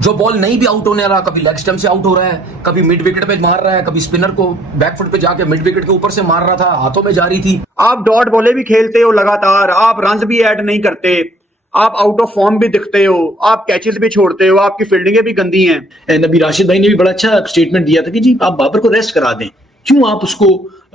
जो बॉल नहीं भी आउट होने रहा, कभी लेग स्टंप से आउट हो रहा है, कभी मिड विकेट पे मार रहा है, कभी स्पिनर को बैकफुट पे जाके मिड विकेट के ऊपर से मार रहा था, हाथों में जा रही थी। आप डॉट बॉले भी खेलते हो लगातार, आप रन्स भी ऐड नहीं करते, आप आउट ऑफ फॉर्म भी दिखते हो, आप कैचेस भी छोड़ते हो, आपकी फील्डिंगें भी गंदी हैं। नबी राशिद भाई ने भी बड़ा अच्छा स्टेटमेंट दिया था कि जी आप बाबर को रेस्ट करा दें, क्यों आप उसको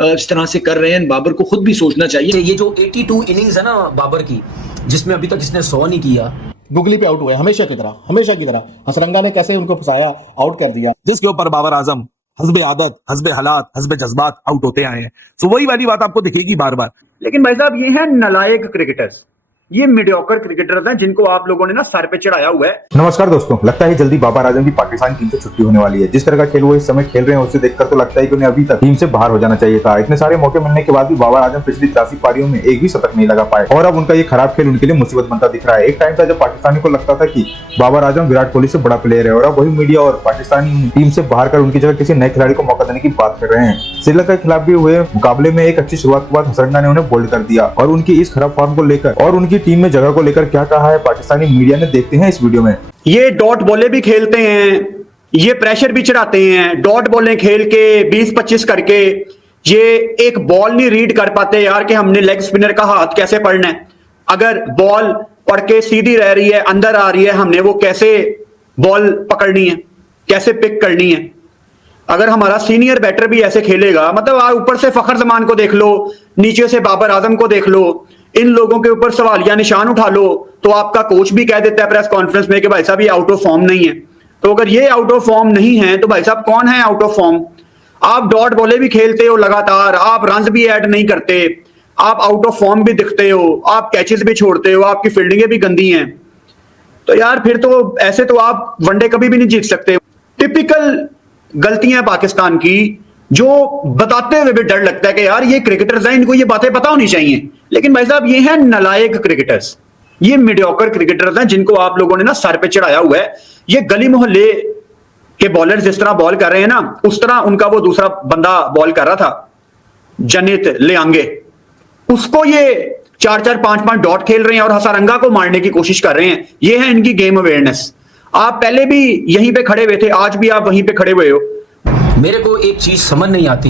इस तरह से कर रहे हैं। बाबर को खुद भी सोचना चाहिए। ये जो 82 इनिंग्स है ना बाबर की, जिसमें अभी तक इसने 100 नहीं किया। गुगली पे आउट हुए हमेशा की तरह हसरंगा ने कैसे उनको फंसाया, आउट कर दिया, जिसके ऊपर बाबर आजम हस्बे आदत, हस्बे हालात, हस्बे जज्बात आउट होते आए हैं। तो वही वाली बात आपको दिखेगी बार बार। लेकिन भाई साहब ये हैं नलायक क्रिकेटर्स, ये मीडियोकर क्रिकेटर्स हैं जिनको आप लोगों ने ना सर पे चढ़ाया हुआ है। नमस्कार दोस्तों, लगता है जल्दी बाबर आजम की पाकिस्तान टीम से छुट्टी होने वाली है। जिस तरह का खेल वो इस समय खेल रहे हैं उसे देखकर तो लगता है कि उन्हें अभी तक टीम से बाहर हो जाना चाहिए था। इतने सारे मौके मिलने के बाद भी बाबर आजम पिछली 83 पारियों में एक भी शतक नहीं लगा पाए और अब उनका ये खराब खेल उनके लिए मुसीबत बनता दिख रहा है। एक टाइम था जब पाकिस्तानी को लगता था कि बाबर आजम विराट कोहली से बड़ा प्लेयर है और अब वही मीडिया और पाकिस्तानी टीम से बाहर कर उनकी जगह किसी नए खिलाड़ी को मौका देने की बात कर रहे हैं। श्रीलंका के खिलाफ भी हुए मुकाबले में एक अच्छी शुरुआत के बाद हसरंगा ने उन्हें बोल्ड कर दिया और उनकी इस खराब फॉर्म को लेकर और उनकी टीम में जगह को लेकर क्या कहा है पाकिस्तानी मीडिया ने, देखते हैं इस वीडियो में। ये डॉट बॉले भी खेलते हैं, ये प्रेशर भी चढ़ाते हैं, डॉट बॉलें खेल के 20-25 करके ये एक बॉल नहीं रीड कर पाते यार कि हमने लेग स्पिनर का हाथ कैसे पढ़ना है। अगर बॉल पढ़ के सीधी रह रही है, अंदर आ रही है, हमने वो कैसे बॉल पकड़नी है, कैसे पिक करनी है। अगर हमारा सीनियर बैटर भी ऐसे खेलेगा, मतलब आप ऊपर से फखर जमान को देख लो, नीचे से बाबर आजम को देख लो, इन लोगों के ऊपर सवालिया निशान उठा लो, तो आपका कोच भी कह देता है प्रेस कॉन्फ्रेंस में कि भाई साहब ये आउट ऑफ फॉर्म नहीं है। तो अगर ये आउट ऑफ फॉर्म नहीं है तो भाई साहब कौन है आउट ऑफ फॉर्म? आप डॉट बॉले भी खेलते हो लगातार, आप रन्स भी ऐड नहीं करते, आप आउट ऑफ फॉर्म भी दिखते हो, आप कैचेस भी छोड़ते हो, आपकी फील्डिंगें भी गंदी हैं। तो यार फिर तो ऐसे तो आप वनडे कभी भी नहीं जीत सकते। टिपिकल गलतियां पाकिस्तान की जो बताते हुए भी डर लगता है कि यार ये क्रिकेटर्स हैं, इनको ये बातें पता होनी चाहिए। लेकिन भाई साहब ये हैं नलायक क्रिकेटर्स, ये मीडियोकर क्रिकेटर्स हैं जिनको आप लोगों ने ना सर पे चढ़ाया हुआ है। ये गली मोहल्ले के बॉलर जिस तरह बॉल कर रहे हैं ना, उस तरह उनका वो दूसरा बंदा बॉल कर रहा था, जनित लियांगे, उसको ये 4-4 5-5 डॉट खेल रहे हैं और हसारंगा को मारने की कोशिश कर रहे हैं। ये है इनकी गेम अवेयरनेस। आप पहले भी यहीं पे खड़े हुए थे, आज भी आप वहीं पे खड़े हुए हो। मेरे को एक चीज समझ नहीं आती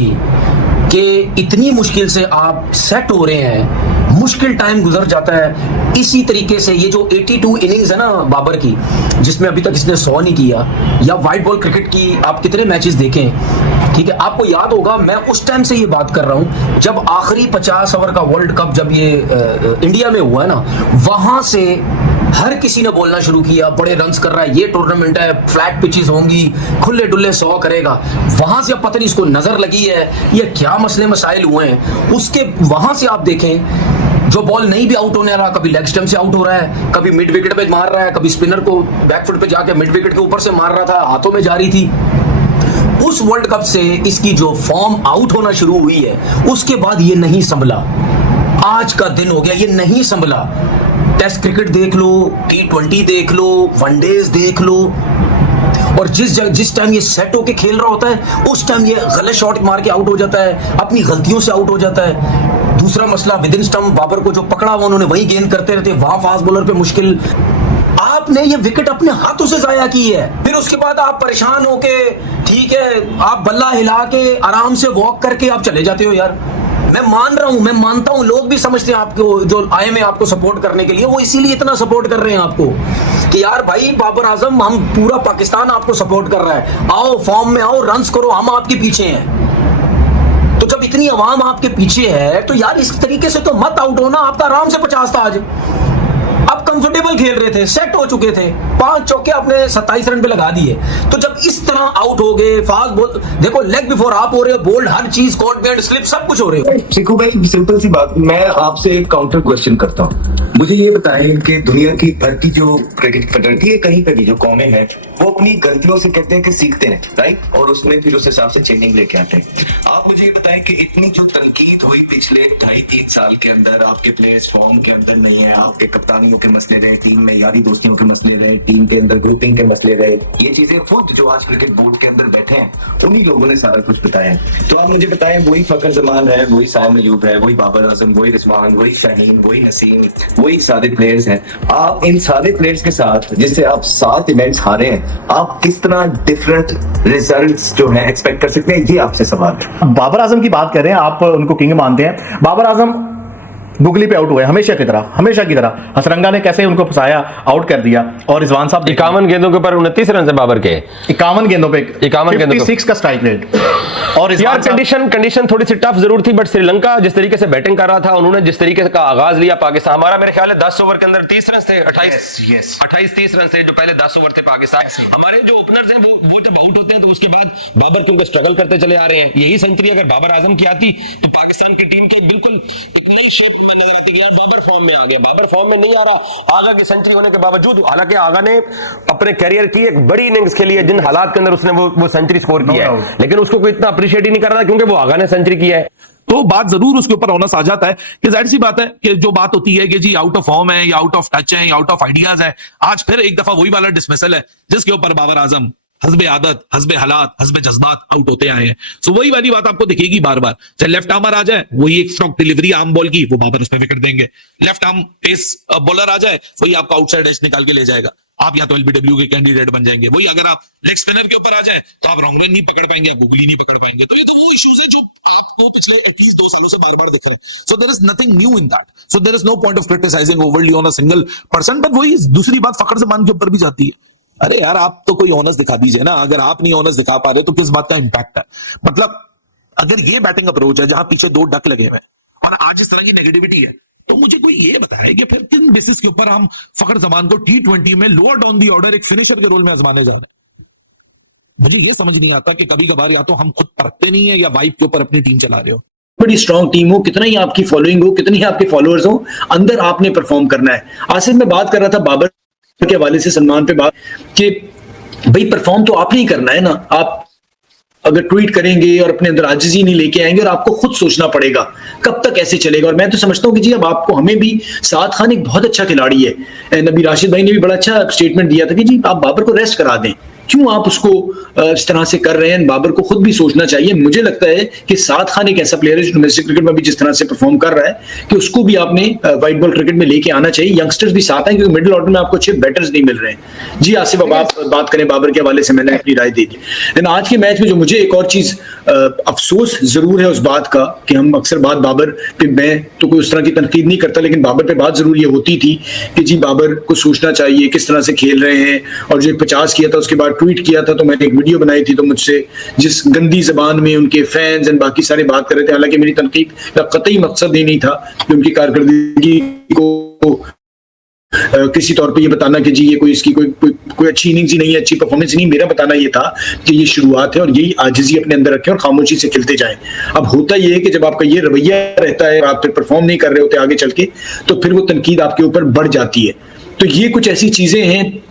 कि इतनी मुश्किल से आप सेट हो रहे हैं, मुश्किल टाइम गुजर जाता है इसी तरीके से। ये जो 82 इनिंग्स है ना बाबर की, जिसमें अभी तक इसने 100 नहीं किया, या व्हाइट बॉल क्रिकेट की आप कितने मैचेस देखें, ठीक है, आपको याद होगा मैं उस टाइम से ये बात कर रहा हूं जब आखिरी 50 ओवर का वर्ल्ड कप जब ये इंडिया में हुआ है ना, वहां से हर किसी ने बोलना शुरू किया बड़े रन्स कर रहा है, ये टूर्नामेंट है, फ्लैट पिचेस होंगी, खुले डुल्ले 100 करेगा। वहां से अब पता नहीं इसको नजर लगी है, ये क्या मसले मसाइल हुए हैं उसके। वहां से आप देखें जो बॉल नहीं भी आउट होने रहा, कभी लेग स्टंप से आउट हो रहा है, कभी मिड विकेट पे मार रहा है, कभी स्पिनर को बैकफुट पे जाके मिड विकेट के ऊपर से मार रहा था, हाथों में जा रही थी। उस वर्ल्ड कप से इसकी जो फॉर्म आउट होना शुरू हुई है, उसके बाद ये नहीं संभला। आज का दिन हो गया, ये नहीं संभला। टेस्ट क्रिकेट देख लो, T20 देख लो, वनडेज देख लो, और जिस टाइम ये सेट होके खेल रहा होता है उस टाइम ये गलत शॉट मार के आउट हो जाता है, अपनी गलतियों से आउट हो जाता है। दूसरा मसला, विद इन स्टंप बाबर को जो पकड़ा हुआ उन्होंने वही गेंद करते रहते, वहां फास्ट बॉलर पे मुश्किल। आपने ये विकेट अपने हाथों से जाया की है, फिर उसके बाद आप परेशान होके, ठीक है, आप बल्ला हिला के आराम से वॉक करके आप चले जाते हो। यार मैं मान रहा हूं, मैं मानता हूं, लोग भी समझते हैं आपको, जो आए में आपको सपोर्ट करने के लिए, वो इसीलिए इतना सपोर्ट कर रहे हैं आपको कि यार भाई बाबर आजम, हम पूरा पाकिस्तान आपको सपोर्ट कर रहा है, आओ फॉर्म में आओ, रन्स करो, हम आपके पीछे हैं। तो जब इतनी आवाम आपके पीछे है तो यार इस तरीके से तो मत आउट होना। आपका आराम से 50 था आज, आप कंफर्टेबल खेल रहे थे, सेट हो चुके थे, 5 चौके आपने 27 रन पे लगा दिए। तो जब इस तरह आउट हो गए, फास्ट बॉल देखो, लेग बिफोर आप हो रहे हो, बोल्ड, हर चीज, कॉट बैंड, स्लिप, सब कुछ हो रहे हो। शिखू भाई सिंपल सी बात, मैं आपसे एक काउंटर क्वेश्चन करता हूँ। मुझे ये बताएं कि दुनिया की भर की जो क्रिकेट फेडरेटी है, कहीं पे भी जो कौमें हैं, वो अपनी गलतियों से कहते हैं कि सीखते हैं, राइट, और उसमें फिर उस हिसाब से चेंजिंग लेके आते हैं। आप मुझे ये बताएं कि इतनी जो तनकीद हुई पिछले 2.5-3 साल के अंदर, आपके प्लेयर्स फॉर्म के अंदर नहीं है, आपके कप्तानियों के मसले रहे, टीम में यारी दोस्तियों के मसले रहे, टीम के अंदर ग्रुपिंग के मसले रहे, ये चीजें खुद जो आज क्रिकेट बोर्ड के अंदर बैठे हैं उन्हीं लोगों ने सारा कुछ बताया है। तो आप मुझे बताएं, वही फखर जमान है, वही साइम अयूब है, वही बाबर आजम, वही रिजवान, वही शाहीन, वही नसीम, वही सारे प्लेयर्स हैं। आप इन सारे प्लेयर्स के साथ जिससे आप 7 इवेंट्स हारे हैं, आप किस तरह डिफरेंट रिजल्ट्स जो है एक्सपेक्ट कर सकते हैं? ये आपसे सवाल है। बाबर आजम की बात करें, आप उनको किंग मानते हैं। बाबर आजम गुगली पे आउट हुए हमेशा की तरह। हसरंगा ने कैसे उनको फंसाया, आउट कर दिया। और रिजवान साहब 51 गेंदों के ऊपर 29 रन है बाबर के, 51 गेंदों पे 56 का स्ट्राइक रेट। और यार कंडीशन थोड़ी सी टफ जरूर थी, बट श्रीलंका जिस तरीके से बैटिंग कर रहा था, उन्होंने जिस तरीके का आगाज लिया, पाकिस्तान हमारा मेरे ख्याल है 10 ओवर के अंदर 30 रन थे, 28-30 रन थे जो पहले 10 ओवर थे पाकिस्तान। हमारे जो ओपनर्स हैं वो जब आउट होते हैं तो उसके बाद बाबर क्योंकि स्ट्रगल करते चले आ रहे हैं। यही सेंचुरी अगर बाबर आजम की आती तो पाकिस्तान की टीम के बिल्कुल एक नई शेप में नजर आती कि यार बाबर फॉर्म में आ गया। बाबर फॉर्म में नहीं आ रहा, आगा की सेंचुरी होने के बावजूद, हालांकि आगा ने अपने करियर की एक बड़ी इनिंग्स खेली है जिन हालात के अंदर उसने वो सेंचुरी स्कोर किया है, लेकिन उसको कोई इतना अप्रिशिएट ही नहीं कर रहा क्योंकि वो आगा ने सेंचुरी किया है। तो बात जरूर उसके ऊपर ऑनस आ जाता है कि जाहिर सी बात है कि जो बात होती है कि जी आउट ऑफ फॉर्म है या आउट ऑफ टच है या आउट ऑफ आइडियाज है, आज फिर एक दफा वही वाला डिसमिसल है जिसके ऊपर बाबर आजम हस्बे आदत, हस्बे हालात, हस्बे जज्बात आउट होते आए हैं। सो वही वाली बात आपको दिखेगी बार बार। चाहे लेफ्ट आर्मर आ जाए, वही एक स्ट्रोक डिलीवरी आर्म बॉल की, वो बाबर उस पर विकेट देंगे। लेफ्ट आर्म पेस बॉलर आ जाए, वही आपका आउटसाइड एज निकाल के ले जाएगा, आप या तो एलबीडब्ल्यू के कैंडिडेट बन जाएंगे। वही अगर आप लेग स्पिनर के ऊपर आ जाए तो आप रॉन्ग रन नहीं पकड़ पाएंगे, आप गुगली नहीं पकड़ पाएंगे। तो ये तो वो इश्यूज हैं जो आपको पिछले एटलीस्ट 2 सालों से बार बार दिख रहे हैं। So there is nothing new in that, so there is no point of criticising overly on a single person. But वही दूसरी बात फखर जमान के ऊपर भी जाती है, अरे यार आप तो कोई ऑनर्स दिखा दीजिए ना। अगर आप नहीं ऑनर्स दिखा पा रहे तो किस बात का इंपैक्ट है? मतलब अगर ये बैटिंग अप्रोच है जहां पीछे 2 डक लगे हुए हैं और आज इस तरह की नेगेटिविटी है, तो मुझे कोई ये बताएं कि फिर किन बेसिस के ऊपर हम फखर जमान को T20 में लोअर डाउन दी ऑर्डर एक फिनिशर के रोल में आजमाने जा रहे हैं? मुझे ये समझ नहीं आता कि कभी कभार या तो हम खुद परखते नहीं है या वाइब के ऊपर अपनी टीम चला रहे हो। बड़ी स्ट्रांग टीम हो, कितना ही आपकी फॉलोइंग हो, कितनी ही आपके फॉलोअर्स हो, अंदर आपने परफॉर्म करना है। आसिफ मैं बात कर रहा था बाबर के हवाले से, सलमान पे बात कि भाई परफॉर्म तो आपने ही करना है ना। आप अगर ट्वीट करेंगे और अपने अंदर आजिज़ी नहीं लेके आएंगे और आपको खुद सोचना पड़ेगा कब तक ऐसे चलेगा। और मैं तो समझता हूं कि जी अब आपको, हमें भी, साद खान एक बहुत अच्छा खिलाड़ी है, नबी राशिद भाई ने भी बड़ा अच्छा स्टेटमेंट दिया था कि जी आप बाबर को रेस्ट करा दें, क्यों आप उसको इस तरह से कर रहे हैं। बाबर को खुद भी सोचना चाहिए। मुझे लगता है कि साद खान एक ऐसा प्लेयर है जो डोमेस्टिक क्रिकेट में भी जिस तरह से परफॉर्म कर रहा है कि उसको भी आपने व्हाइट बॉल क्रिकेट में लेके आना चाहिए। यंगस्टर्स भी साथ हैं क्योंकि मिडिल ऑर्डर में आपको अच्छे बैटर्स नहीं मिल रहे हैं। जी आसिफ, अब आप बात करें बाबर के हवाले से, मैंने अपनी राय दी थी। लेकिन आज के मैच में जो मुझे एक और चीज अफसोस जरूर है उस बात का कि हम अक्सर बात बाबर पे, मैं तो कोई उस तरह की तनकीद नहीं करता, लेकिन बाबर पे बात जरूर ये होती थी कि जी बाबर को सोचना चाहिए किस तरह से खेल रहे हैं। और जो 50 किया था उसके बाद ट्वीट किया था तो मैंने एक वीडियो बनाई थी, तो मुझसे जिस गंदी जबान में उनके फैंस एंड बाकी सारे बात कर रहे थे, हालांकि मेरी तनकीद का कतई मकसद ही नहीं था कि उनकी कारकर्दगी को किसी तौर पे ये बताना कि जी ये कोई इसकी कोई अच्छी इनिंग्स ही नहीं है, अच्छी परफॉर्मेंस नहीं। मेरा बताना ये था कि ये शुरुआत है और यही आजिज़ी अपने अंदर रखें और खामोशी से खेलते जाएं। अब होता ये है कि जब आपका ये रवैया रहता है, आप फिर परफॉर्म नहीं कर रहे होते आगे चल के, तो फिर वो तनकीद आपके ऊपर बढ़ जाती है। तो ये कुछ ऐसी चीजें हैं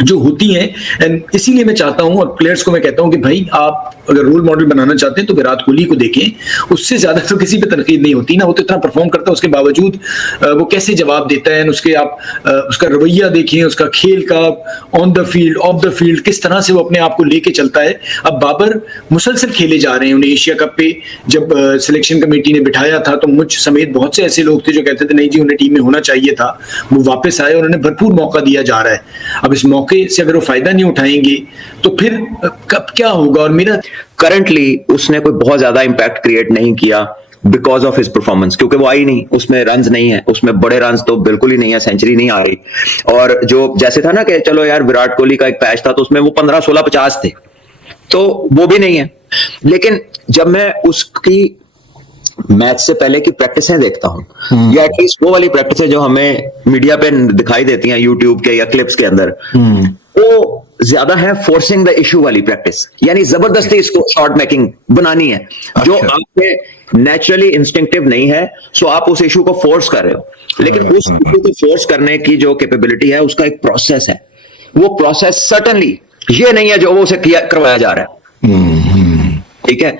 जो होती हैं, एंड इसीलिए मैं चाहता हूं और प्लेयर्स को मैं कहता हूं कि भाई आप अगर रोल मॉडल बनाना चाहते हैं तो विराट कोहली को देखें, उससे ज्यादा तो किसी पे तनकीद नहीं होती ना। वो तो इतना परफॉर्म करता है, उसके बावजूद वो कैसे जवाब देता है, उसके आप उसका रवैया देखें, उसका खेल का on the field, of the field, किस तरह से वो अपने आप को लेके चलता है। अब बाबर मुसलसल खेले जा रहे हैं। उन्हें एशिया कप पे जब सिलेक्शन कमेटी ने बिठाया था तो मुझ समेत बहुत से ऐसे लोग थे जो कहते थे नहीं जी उन्हें टीम में होना चाहिए था। वो वापस आए और उन्हें भरपूर मौका दिया जा रहा है। अब इस मौके से अगर वो फायदा नहीं उठाएंगे तो फिर कब क्या होगा। और मेरा करंटली उसने कोई बहुत ज्यादा इंपैक्ट क्रिएट नहीं किया बिकॉज ऑफ हिज परफॉर्मेंस, क्योंकि वो आई नहीं, उसमें रन्स नहीं है, उसमें बड़े रन्स तो बिल्कुल ही नहीं है, सेंचुरी नहीं आ रही। और जो जैसे था ना कि चलो यार विराट कोहली का एक पैच था तो उसमें वो 15, 16, 50 थे, तो वो भी नहीं है। लेकिन जब मैं उसकी मैच से पहले की प्रैक्टिसें देखता हूं या एटलीस्ट वो वाली प्रैक्टिसें जो हमें मीडिया पे दिखाई देती हैं यूट्यूब के या क्लिप्स के अंदर, वो ज्यादा है फोर्सिंग द इशू वाली प्रैक्टिस, यानी जबरदस्ती इसको शॉट मेकिंग बनानी है जो आपके नेचुरली इंस्टिंक्टिव नहीं है। सो आप उस इशू को फोर्स कर रहे हो, लेकिन उस इशू को फोर्स करने की जो कैपेबिलिटी है उसका एक प्रोसेस है। वो प्रोसेस सर्टेनली ये नहीं है जो वो उसे करवाया जा रहा है, ठीक है।